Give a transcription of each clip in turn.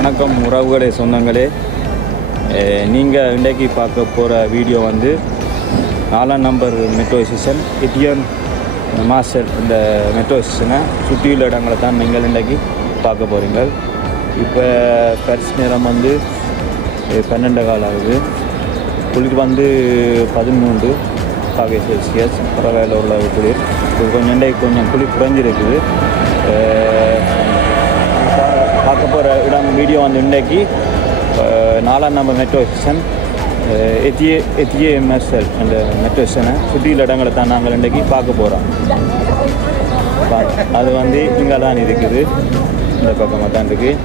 வணக்கம் உறவுகளே, சொந்தங்களே. நீங்கள் இன்றைக்கு பார்க்க போகிற வீடியோ வந்து 4ஆம் நம்பர் மெட்ரோ ஸ்டேஷன் எட்டிஎன் மாஸ்டர். இந்த மெட்ரோ ஸ்டேஷனை சுற்றியுள்ள இடங்களை தான் நீங்கள் இன்றைக்கி பார்க்க போகிறீங்க. இப்போ பரிசு நேரம் வந்து 12 கால் ஆகுது. குளிர் வந்து 13 பாகை செல்சியஸ். பரவாயில்ல, உள்ள குளிர். கொஞ்சம் குளிர் குறைஞ்சிருக்குது. பார்க்க போகிற இடம் வீடியோ வந்து இன்றைக்கி 4ஆம் நம்பர் மெட்ரோ ஸ்டேஷன் எத்தியே அந்த மெட்ரோ ஸ்டேஷனை சுற்றியுள்ள இடங்களை தான் நாங்கள் இன்றைக்கி பார்க்க போகிறோம். அது வந்து இங்கே தான் இருக்குது, இந்த பக்கமாக தான் இருக்குது,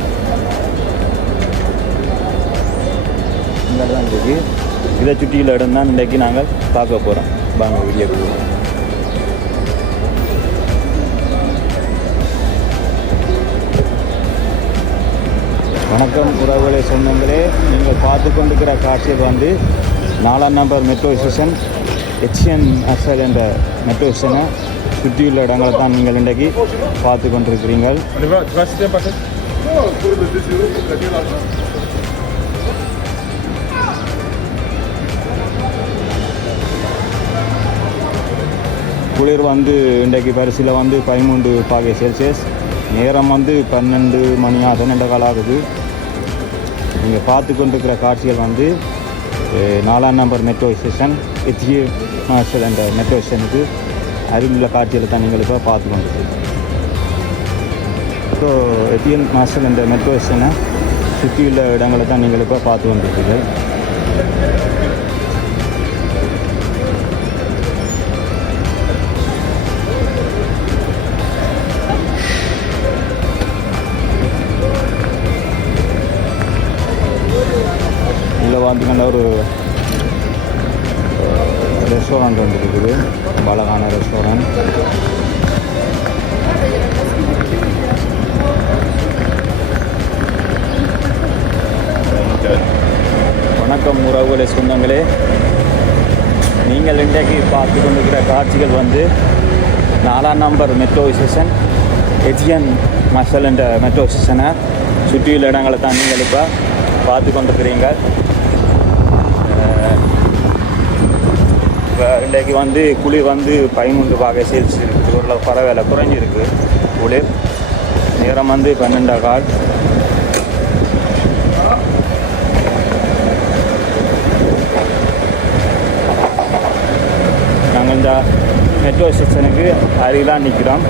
இங்கே தான் இருக்குது. இதை சுற்றியுள்ள இடம் தான் இன்றைக்கி நாங்கள் பார்க்க போகிறோம். வாங்க வீடியோ போகிறோம். வணக்கம் உறவுகளே, சொந்தங்களே. நீங்கள் பார்த்து கொண்டிருக்கிற காட்சியில் வந்து 4ஆம் நம்பர் மெட்ரோ ஸ்டேஷன் எச்சிஎன் அசல் என்ற மெட்ரோ ஸ்டேஷனை சுற்றியுள்ள இடங்களை தான் நீங்கள் இன்றைக்கு பார்த்து கொண்டிருக்கிறீர்கள். குளிர் வந்து இன்றைக்கு பரிசில் வந்து 13 பாகை செல்சியஸ். நேரம் வந்து 12 மணி 12 கால் ஆகுது. நீங்கள் பார்த்து கொண்டிருக்கிற காட்சிகள் வந்து 4ஆம் நம்பர் மெட்ரோ ஸ்டேஷன் எத்தியே மாஸ்டர் என்ற மெட்ரோ ஸ்டேஷனுக்கு அருகிலுள்ள காட்சிகளை தான் நீங்கள் இப்போ பார்த்து கொண்டிருக்கீங்க. ஸோ எத்தியே மாஸ்டர் என்ற மெட்ரோ ஸ்டேஷனை சுற்றியுள்ள இடங்களை தான் நீங்கள் இப்போ பார்த்து கொண்டிருக்கீங்க. பார்த்தீங்கன்னா ஒரு ரெஸ்டாரண்ட் வந்து இருக்குது, அழகான ரெஸ்டாரண்ட். வணக்கம் உறவுகளே, சொந்தங்களே. நீங்கள் இன்றைக்கு பார்த்து கொண்டிருக்கிற காட்சிகள் வந்து 4ஆம் நம்பர் மெட்ரோ ஸ்டேஷன் எச்சிஎன் மசல் என்ற மெட்ரோ ஸ்டேஷனை சுற்றியுள்ள இடங்களை தான் நீங்கள் இப்போ பார்த்து கொண்டிருக்கிறீங்க. இப்போ இன்றைக்கு வந்து குளிர் வந்து 13 பாகை செல்சியஸ் இருக்குது. ஒரு பரவாயில்ல, குறைஞ்சிருக்கு குளிர். நேரம் வந்து 12 கால். நாங்கள் இந்த மெட்ரோ ஸ்டேஷனுக்கு அருகிலாக நிற்கிறோம்.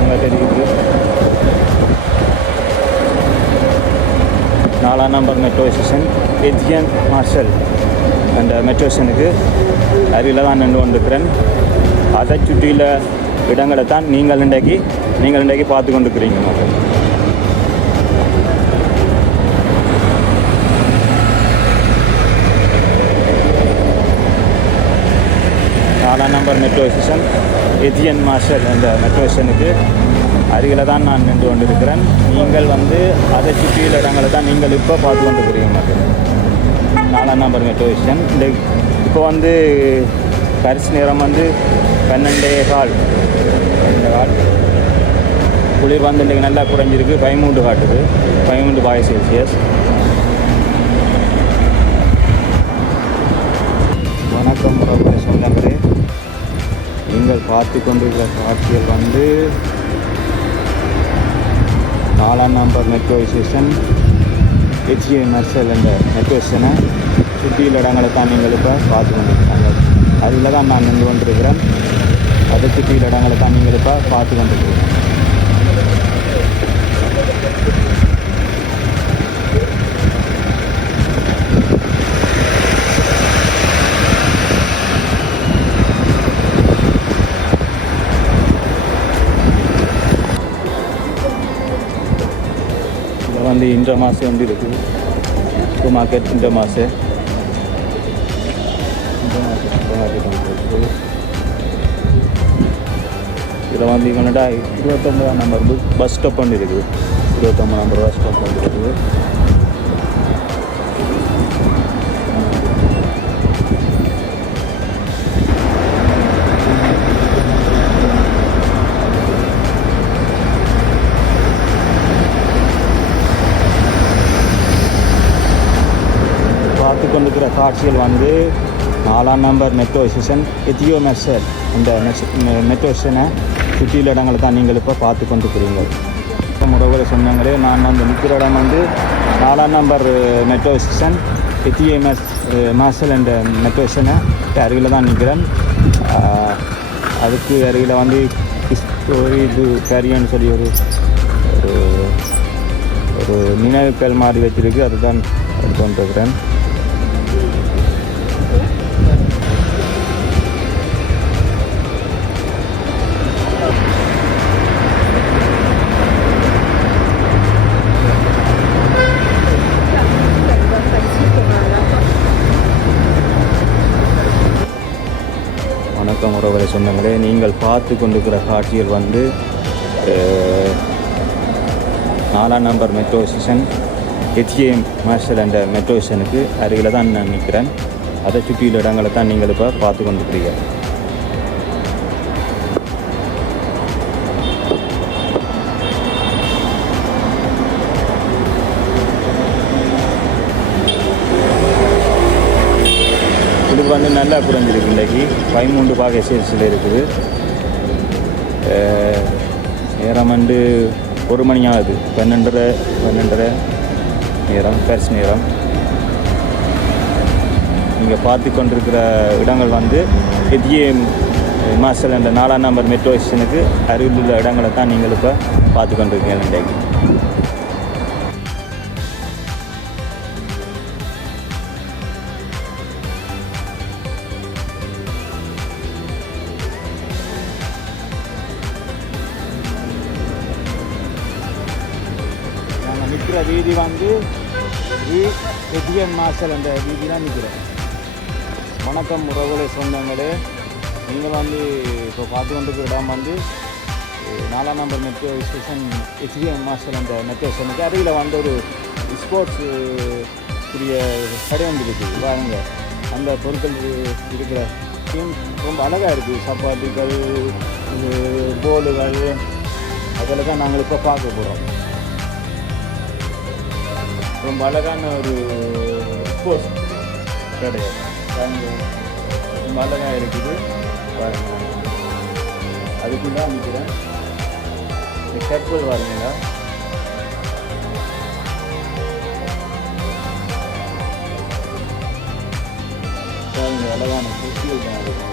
அங்கே தெரியுது 4ஆம் நம்பர் மெட்ரோ ஸ்டேஷன் எத்தியன் மார்ஷல் அந்த மெட்ரோ ஸ்டேஷனுக்கு அருகில் தான் நின்று கொண்டிருக்கிறேன். அதை சுற்றியுள்ள இடங்களை தான் நீங்கள் இன்றைக்கு பார்த்து கொண்டிருக்கிறீங்க. 4ஆம் நம்பர் மெட்ரோ ஸ்டேஷன் எத்தியன் மார்ஷல் அந்த மெட்ரோ ஸ்டேஷனுக்கு அருகில் தான் நான் நின்று கொண்டிருக்கிறேன். நீங்கள் வந்து அதை சுற்றியுள்ள இடங்களை தான் நீங்கள் இப்போ பார்த்து கொண்டிருக்கிறீங்க. 4ஆம் நம்பர் மெட்ரோ ஸ்டேஷன் இப்போ வந்து பரிசு நேரம் வந்து 12 கால். குளிர் வந்து இன்றைக்கு நல்லா குறைஞ்சிருக்கு, 13 காட்டுது, 13 பாகை செல்சியஸ். வணக்கம் உறவுகளே, சொந்தங்களே. நீங்கள் பார்த்து கொண்டிருக்கிற காட்சிகள் வந்து 4ஆம் நம்பர் மெட்ரோ ஸ்டேஷன் எச்சிஏ மர்சல் என்ற மெட்ரோ ஸ்டேஷனை சுற்றியுள்ள இடங்களை தான் நீங்கள் இப்போ பார்த்து கொண்டிருக்காங்க. அதில் தான் நான் நின்று கொண்டிருக்கிறேன். அதை சுற்றியுள்ள இடங்களை தான் நீங்கள் இப்போ பார்த்து கொண்டிருக்கிறீங்க. வந்து இந்த மாதம் வந்து இருக்குது சூப்பர் மார்க்கெட். இந்த மாதம் சூப்பர் மார்க்கெட் வந்து இருக்குது. இதில் வந்து இவனடா 29ஆம் நம்பர் பஸ் ஸ்டாப் வந்து இருக்குது. 29ஆம் நம்பர் பஸ் ஸ்டாப் வந்து இருக்குது. கொண்டிருக்கிற காட்சிகள் வந்து 4ஆம் நம்பர் மெட்ரோ ஸ்டேஷன் எத்தியோ மெர்சல் அந்த மெட்ரோ ஸ்டேஷனை சுற்றியுள்ள இடங்களை தான் நீங்கள் இப்போ பார்த்து கொண்டிருக்கிறீங்க. முறவுரை சொன்னாங்களே, நான் வந்து நிற்கிற இடம் வந்து 4ஆம் நம்பர் மெட்ரோ ஸ்டேஷன் எத்தியோ மெர்சல் என்ற மெட்ரோ ஸ்டேஷனை அருகில் தான் நிற்கிறேன். அதுக்கு அருகில் வந்து இது கரியன்னு சொல்லி ஒரு நினைவுக்கள் மாதிரி வச்சிருக்கு, அதுதான் எடுத்து கொண்டிருக்கிறேன். வணக்கம் உறவுகளை சொந்தங்களே, நீங்கள் பார்த்து கொண்டிருக்கிற காட்சிகள் வந்து 4ஆம் நம்பர் மெட்ரோ ஸ்டேஷன் எத்தியோ மெர்சல் என்ற மெட்ரோ ஸ்டேஷனுக்கு அருகில் தான் நான் நிற்கிறேன். அதை சுற்றியுள்ள இடங்களை தான் நீங்கள் இப்போ பார்த்து கொண்டிருக்கிறீங்க. இதுக்கு வந்து நல்லா குறைஞ்சிருக்கு. இன்றைக்கி 13 பாகை சேல்ஸில் இருக்குது. நேரம் வந்து 1 மணி ஆகுது. 12:30 நேரம், பெர்ஸ் நேரம். நீங்கள் பார்த்து கொண்டிருக்கிற இடங்கள் வந்து எத்தியோ மெர்சல் என்ற 4ஆம் நம்பர் மெட்ரோ ஸ்டேஷனுக்கு அருகில் உள்ள இடங்களை தான் நீங்கள் இப்போ பார்த்து கொண்டிருக்கீங்க. இன்றைக்கு நிற்கிற வீதி வந்து எத்தியோ மெர்சல் என்ற வீதி தான் நிற்கிறேன். வணக்கம் உறவுகளை சொந்தங்களே, நீங்கள் வந்து இப்போ பார்த்து கொண்டிருக்கிற இடம் வந்து 4ஆம் நம்பர் மெட்ரோ ஸ்டேஷன் எத்தியோ மெர்சல் என்ற மெட்ரோ ஸ்டேஷனுக்கு அருகில் வந்து ஒரு ஸ்போர்ட்ஸ் உரிய கடை வந்து இருக்குது. பாருங்க, அந்த பொருட்கள் இருக்கிற டீம் ரொம்ப அழகாக இருக்குது. சப்பாத்திகள், போலுகள், அதில் தான் நாங்கள் இப்போ பார்க்க போகிறோம். ரொம்ப அழகான ஒரு ஸ்போர்ட்ஸ் கிடையாது, ரொம்ப அழகாக இருக்குது. அதுக்கு தான் நிற்கிறேன். இந்த கப்பல் பாருங்களா, அழகான குட்டிகள் தான் இருக்குது.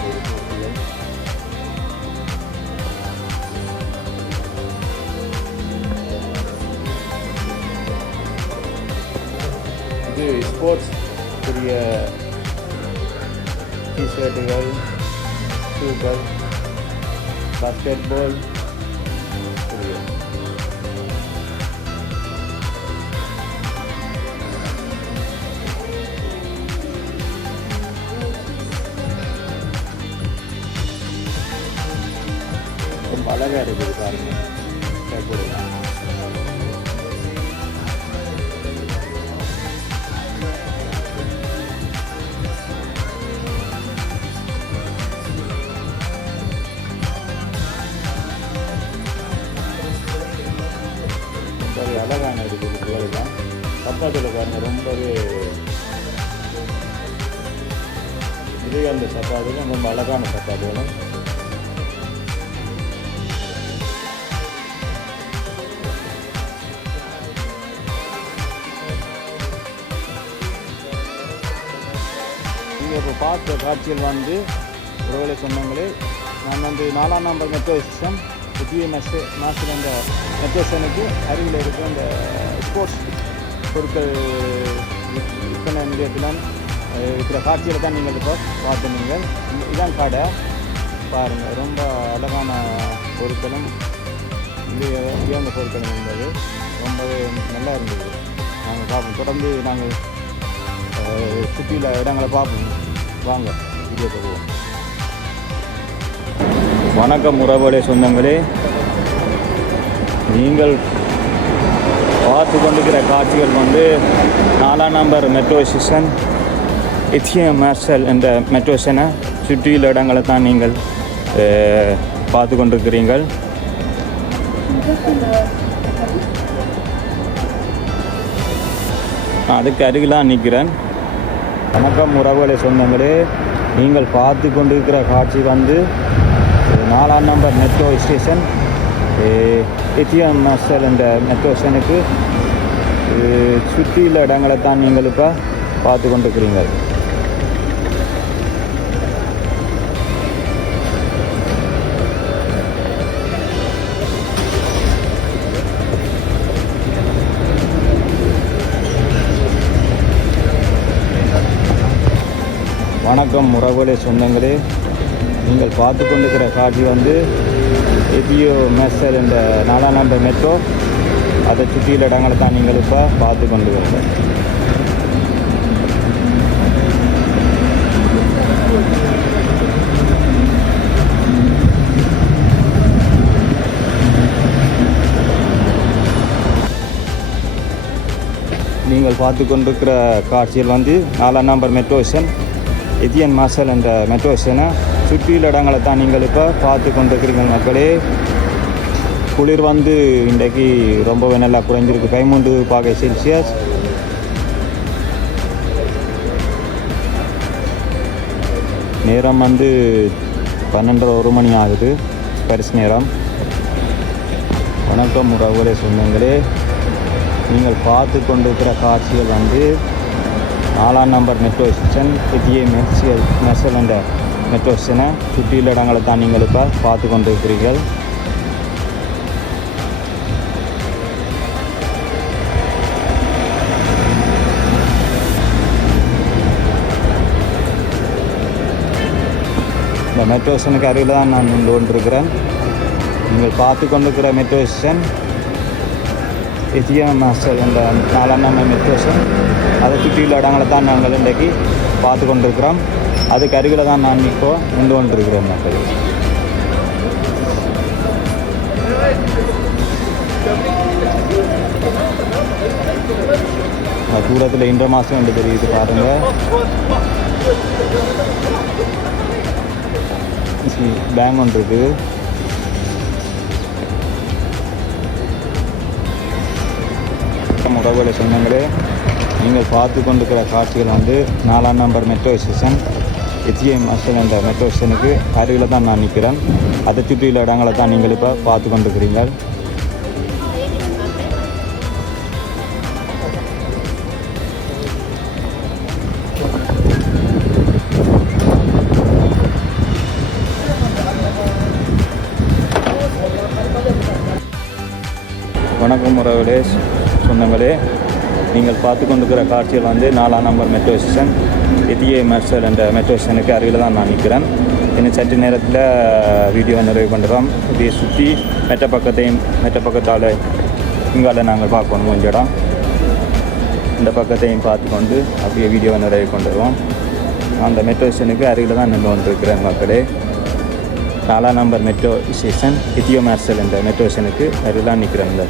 இது ஸ்போர்ட்ஸ் பெரிய டிஷர்ட்டுகள், ஷூக்கள், பாஸ்கெட் பால், ரொம்ப அழகாக இருக்குது. பாருங்க, ரொம்பவே அழகான இருக்குது. பேர் தான் சப்பாத்தில் பாருங்க, ரொம்பவே இதே அந்த சப்பாத்துகளும் ரொம்ப அழகான சப்பாத்துகளும். நீங்கள் இப்போ பார்த்த காட்சிகள் வந்து ஒருவேளை சொன்னங்களே, நான் வந்து 4ஆம் நம்பர் மெட்ரோ ஸ்டேஷன் எத்தியோ மெர்சல் என்ற மெட்ரோ ஸ்டேஷனுக்கு அருகில் இருக்கிற அந்த ஸ்போர்ட்ஸ் பொருட்கள் விற்பனை நிலையத்தில் இருக்கிற காட்சியில் தான் நீங்கள் இப்போ பார்த்து. நீங்கள் இதான் கடை பாருங்கள், ரொம்ப அழகான பொருட்களும் உயர்ந்த பொருட்களும் இருந்தது. ரொம்பவே நல்லா இருந்தது. நாங்கள் பார்ப்போம், தொடர்ந்து நாங்கள் சுற்றியுள்ள இடங்களை பார்ப்போம். வாங்க வீடியோ போடுவோம். வணக்கம் உறவுகளே சொந்தங்களே, நீங்கள் பார்த்து கொண்டிருக்கிற காட்சிகள் வந்து 4ஆம் நம்பர் மெட்ரோ ஸ்டேஷன் எத்தியோ மெர்சல் என்ற மெட்ரோ ஸ்டேஷனை சுற்றியுள்ள இடங்களை தான் நீங்கள் பார்த்து கொண்டிருக்கிறீர்கள். நான் அதுக்கு அருகில் நிற்கிறேன். வணக்கம் உறவுகளை சொந்தங்களே, நீங்கள் பார்த்து கொண்டிருக்கிற காட்சி வந்து 4ஆம் நம்பர் மெட்ரோ ஸ்டேஷன் எத்தியான் மாஸ்டர் என்ற மெட்ரோ ஸ்டேஷனுக்கு சுற்றியுள்ள இடங்களை தான் நீங்கள் இப்போ பார்த்து கொண்டிருக்கிறீங்க. வணக்கம் உறவுகளே சொந்தங்களே, நீங்கள் பார்த்து கொண்டிருக்கிற காட்சி வந்து எதியோ மெஸ்ஸர் என்ற 4ஆம் நம்பர் மெட்ரோ, அதை சுற்றியுள்ள இடங்களை தான் நீங்கள் இப்போ பார்த்து கொண்டு வரீங்க. நீங்கள் பார்த்து கொண்டிருக்கிற காட்சியில் வந்து 4ஆம் நம்பர் மெட்ரோ ஸ்டேஷன் எத்தியன் மாஸ்டர் என்ற மெட்ரோ ஸ்டேஷனை சுற்றியுள்ள இடங்களை தான் நீங்கள் இப்போ பார்த்து கொண்டிருக்கிறீங்க மக்களே. குளிர் வந்து இன்றைக்கு ரொம்பவே நல்லா குறைஞ்சிருக்கு, 13°C. நேரம் வந்து 12:30 மணி ஆகுது, பரிசு நேரம். வணக்கம் உறவுகளே சொந்தங்களே, நீங்கள் பார்த்து கொண்டிருக்கிற காட்சிகள் வந்து 4ஆம் நம்பர் மெட்ரோ ஸ்டேஷன் எத்தியே மெஸ்ஸல் என்ற மெட்ரோ ஸ்டேஷனை சுற்றியுள்ள இடங்களை தான் நீங்கள் இப்போ பார்த்து கொண்டிருக்கிறீர்கள். இந்த மெட்ரோ ஸ்டேஷனுக்கு அருகில் தான் நான் நின்று கொண்டிருக்கிறேன். நீங்கள் பார்த்து கொண்டிருக்கிற மெட்ரோ ஸ்டேஷன் எத்தியன் மாஸ்டர் என்ற 4ஆம் நம்பர் மெட்ரோ ஸ்டேஷன், அதை சுற்றியுள்ள இடங்களை தான் நாங்கள் இன்றைக்கு பார்த்து கொண்டிருக்கிறோம். அதுக்கு அருகில் தான் நான் இப்போ நின்று கொண்டிருக்கிறேன் மக்கள். தூரத்தில் இன்ற மாதம் என்று தெரியுது பாருங்கள். பேங்க் ஒன்று இருக்குது. உறவுகளை சொந்தங்களே, நீங்கள் பார்த்து கொண்டிருக்கிற காட்சிகள் வந்து 4ஆம் நம்பர் மெட்ரோ ஸ்டேஷன் எத்தியே மாஸ்டர் என்ற மெட்ரோ ஸ்டேஷனுக்கு அருகில் தான் நான் நிற்கிறேன். அதை சுற்றியுள்ள இடங்களை தான் நீங்கள் இப்போ பார்த்து கொண்டிருக்கிறீர்கள். வணக்கம் உறவுகளே சொந்தங்களே, நீங்கள் பார்த்து கொண்டிருக்கிற காட்சியில் வந்து 4ஆம் நம்பர் மெட்ரோ ஸ்டேஷன் எத்தியே மாஸ்டர் என்ற மெட்ரோ ஸ்டேஷனுக்கு அருகில் தான் நான் நிற்கிறேன். இன்னும் சற்று நேரத்தில் வீடியோ நிறைவு பண்ணுறோம். இதை சுற்றி மெட்ட பக்கத்தால் இங்கால நாங்கள் பார்க்கணும் கொஞ்சம் இடம். இந்த பக்கத்தையும் பார்த்து கொண்டு அப்படியே வீடியோவை நிறைவு கொண்டு வருவோம். அந்த மெட்ரோ ஸ்டேஷனுக்கு அருகில் தான் நின்று கொண்டிருக்கிறேன் மக்களே. 4ஆம் நம்பர் மெட்ரோ ஸ்டேஷன் எத்தியோ மாஸ்டர் என்ற மெட்ரோ ஸ்டேஷனுக்கு அருகில் தான் நிற்கிறேன். இந்த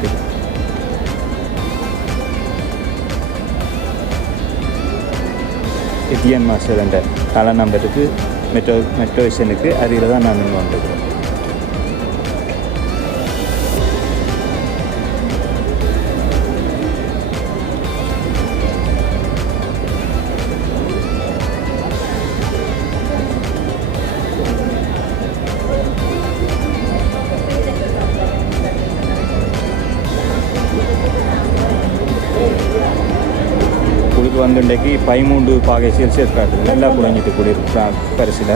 எத்தியன் மாஸ்டர் என்ற 4ஆம் நம்பருக்கு மெட்ரோ ஸ்டேஷனுக்கு அருகில் தான் நான் நின்று கொண்டிருக்கிறேன். வந்து இன்றைக்கு 13°C காட்டுது. நல்லா குறைஞ்சிட்டு குளிர் பரிசில்.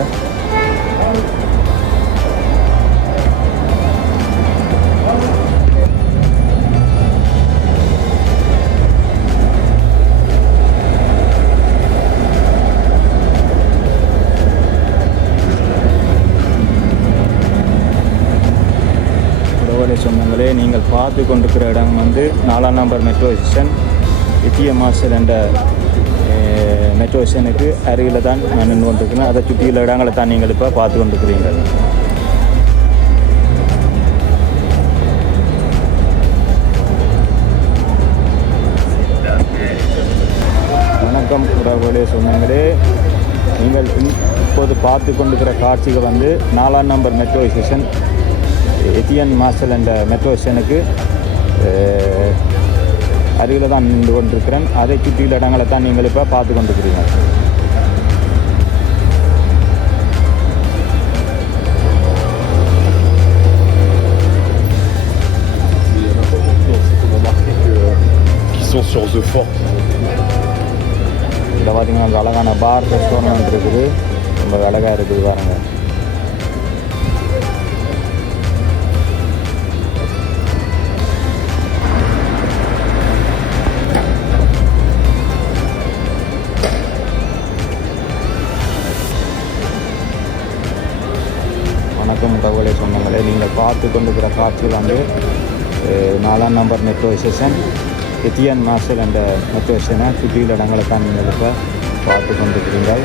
உறவுகளை சொந்தங்களே, நீங்கள் பார்த்து கொண்டிருக்கிற இடம் வந்து 4ஆம் நம்பர் மெட்ரோ ஸ்டேஷன் எத்தியே மாஸ்டர் என்ற மெட்ரோ ஸ்டேஷனுக்கு அருகில் தான் நான் நின்று கொண்டிருக்கிறேன். அதை சுற்றியுள்ள இடங்களை தான் நீங்கள் இப்போ பார்த்து கொண்டிருக்கிறீர்கள். வணக்கம் உறவுகளே சொந்தங்களே, நீங்கள் இப்போது பார்த்து கொண்டிருக்கிற காட்சிகள் வந்து 4ஆம் நம்பர் மெட்ரோ ஸ்டேஷன் எத்தியன் மாஸ்டர் என்ற மெட்ரோ ஸ்டேஷனுக்கு அருகில் தான் நின்று கொண்டிருக்கிறேன். அதை சுற்றியுள்ள இடங்களை தான் நீங்கள் இப்போ பார்த்து கொண்டிருக்கிறீங்க. sont sur The Fort. இதில் பார்த்தீங்கன்னா அழகான பார் ரெஸ்டாரண்ட் இருக்குது, ரொம்ப அழகாக இருக்குது பாருங்க. வணக்கம் தகவலை சொந்தங்களே, நீங்கள் பார்த்து கொண்டிருக்கிற காட்சியில் வந்து 4ஆம் நம்பர் மெட்ரோ ஸ்டேஷன் எத்தியன் மார்ஷல் என்ற மெட்ரோ ஸ்டேஷனை சுற்றியுள்ள இடங்களை தான் நீங்கள் இப்போ பார்த்து கொண்டிருக்கிறீர்கள்.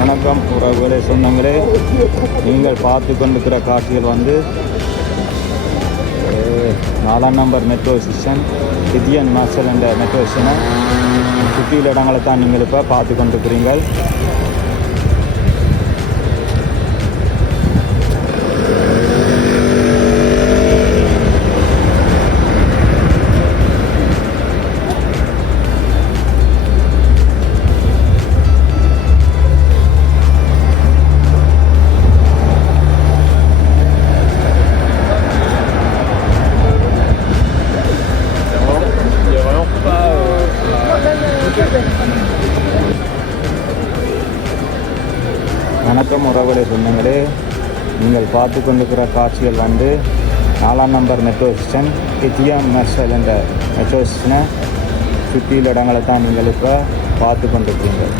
வணக்கம் உறவுகளே சொந்தங்களே, நீங்கள் பார்த்து கொண்டிருக்கிற காட்சிகள் வந்து 4ஆம் நம்பர் மெட்ரோ ஸ்டேஷன் எத்தியன் மார்ஷல் என்ற மெட்ரோ ஸ்டேஷனை சுற்றியுள்ள இடங்களை தான் நீங்கள் இப்போ பார்த்து கொண்டிருக்கிறீர்கள். வணக்கம் உறவுகளே சொந்தங்களே, நீங்கள் பார்த்து கொண்டிருக்கிற காட்சிகள் வந்து 4ஆம் நம்பர் மெட்ரோ ஸ்டேஷன் எத்தியன் மார்ஷல் என்ற மெட்ரோ ஸ்டேஷனை சுற்றியுள்ள இடங்களை தான் நீங்கள் இப்போ பார்த்து கொண்டிருக்கிறீர்கள்.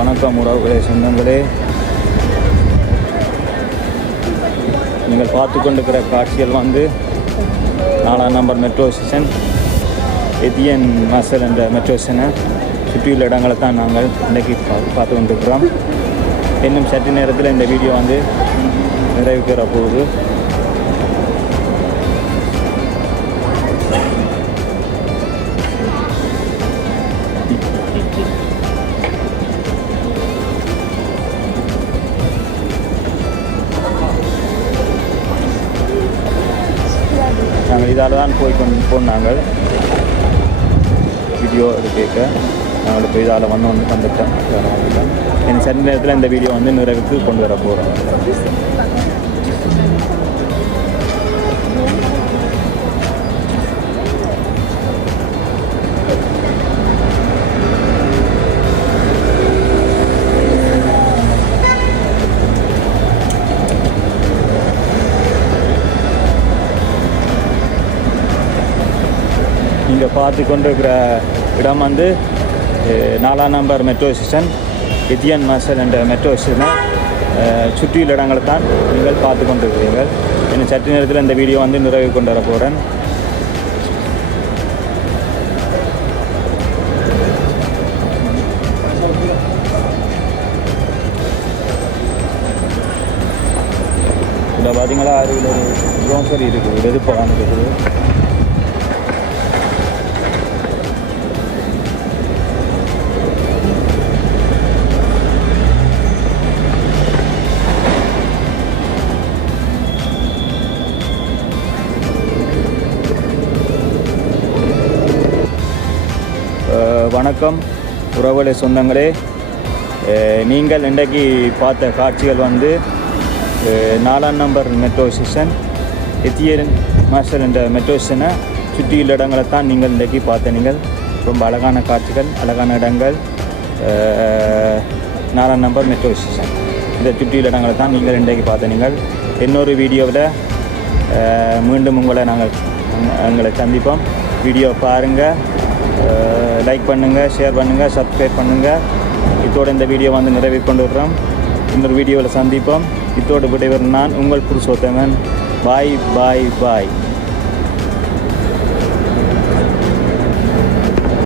வணக்கம் உறவுகளே சொந்தங்களே, நீங்கள் பார்த்து கொண்டிருக்கிற காட்சிகள் வந்து 4ஆம் நம்பர் மெட்ரோ ஸ்டேஷன் எத்தியன் மார்ஷல் என்ற மெட்ரோ ஸ்டேஷனை சுற்றியுள்ள இடங்களை தான் நாங்கள் இன்றைக்கி பார்த்து கொண்டிருக்கிறோம். இன்னும் சற்று நேரத்தில் இந்த வீடியோ வந்து நிறைவுக்கு வர போகுது. நாங்கள் இதால் தான் போனாங்க வீடியோ கேட்க. நாங்கள் இப்போ இதால் வந்துட்டோம். என் சரி நேரத்தில் இந்த வீடியோ வந்து நிறைவுக்கு கொண்டு வர போகிறோம். நீங்கள் பார்த்து கொண்டிருக்கிற இடம் வந்து 4ஆம் நம்பர் மெட்ரோ ஸ்டேஷன் எத்தியன் மார்ஷல் என்ற மெட்ரோ ஸ்டேஷனை சுற்றியுள்ள இடங்களை தான் நீங்கள் பார்த்து கொண்டிருக்கிறீர்கள். இன்னும் சற்று நேரத்தில் இந்த வீடியோ வந்து நிறைவு கொண்டு வர போகிறேன். இதில் பார்த்தீங்களா, அருகில் ஒரு க்ரோசரி இருக்குது, வெதுப்பான இருக்குது. வணக்கம் உறவுகளே சொந்தங்களே, நீங்கள் இன்றைக்கு பார்த்த காட்சிகள் வந்து 4ஆம் நம்பர் மெட்ரோ ஸ்டேஷன் எத்தியன் மார்ஷல் என்ற மெட்ரோ ஸ்டேஷனை சுற்றியுள்ள இடங்களை தான் நீங்கள் இன்றைக்கு பார்த்த. நீங்கள் ரொம்ப அழகான காட்சிகள், அழகான இடங்கள், 4ஆம் நம்பர் மெட்ரோ ஸ்டேஷன் இந்த சுற்றியுள்ள இடங்களை தான் நீங்கள் இன்றைக்கு பார்த்த. நீங்கள் இன்னொரு வீடியோவில் மீண்டும் எங்களை சந்திப்போம். வீடியோ பாருங்கள், லைக் பண்ணுங்கள், ஷேர் பண்ணுங்கள், சப்ஸ்கிரைப் பண்ணுங்கள். இதோடு இந்த வீடியோ வந்து நிறைவு கொண்டு வர்றோம். இன்னொரு வீடியோவில் சந்திப்போம். இதோடு விடைபெறும் நான் உங்கள் புருஷோத்தமன். பாய் பாய் பாய்.